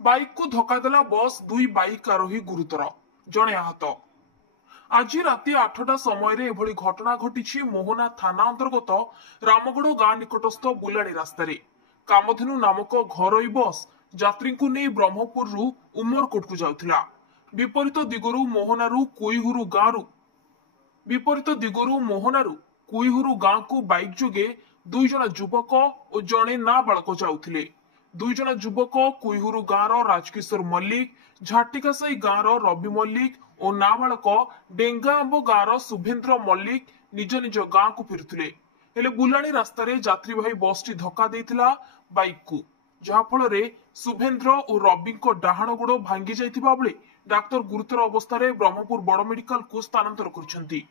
Bike को धक्का देला बस, दुई बाइक आरोही गुरुतर, जड़े आहत। आज राति 8टा समय एभली घटना घटी मोहना थाना अंतर्गत रामगढ़ गां निकटस्थ बुलाणी रास्त। कामधेनु नामक घरोई बस यात्री को नहीं ब्रह्मपुर उमरकोट को जाउथिला। विपरीत दिगरु मोहनारू कुईहुरु गां को बाइक जोगे दुई जन युवक और जड़े नाबालक जाउथिले। दुई जन युवक कुईहुरु गांव राजकिशोर मल्लिक, झाटिकासाई गांव रवि मल्लिक और नाबालक डेंगा आंब गांव शुभेन्द्र मल्लिक निज निज गां को फेरुथिले। हेले बुलाणी रास्तार यात्रीवाही बस टी धक्का देइथिला बाइक को, जहाफल शुभेन्द्र और रवि डाहाण गोड़ भांगी जाइथिबा बेले डाक्तर गुरुतर अवस्था ब्रह्मपुर बड़ मेडिकल को स्थानांतर करछंती।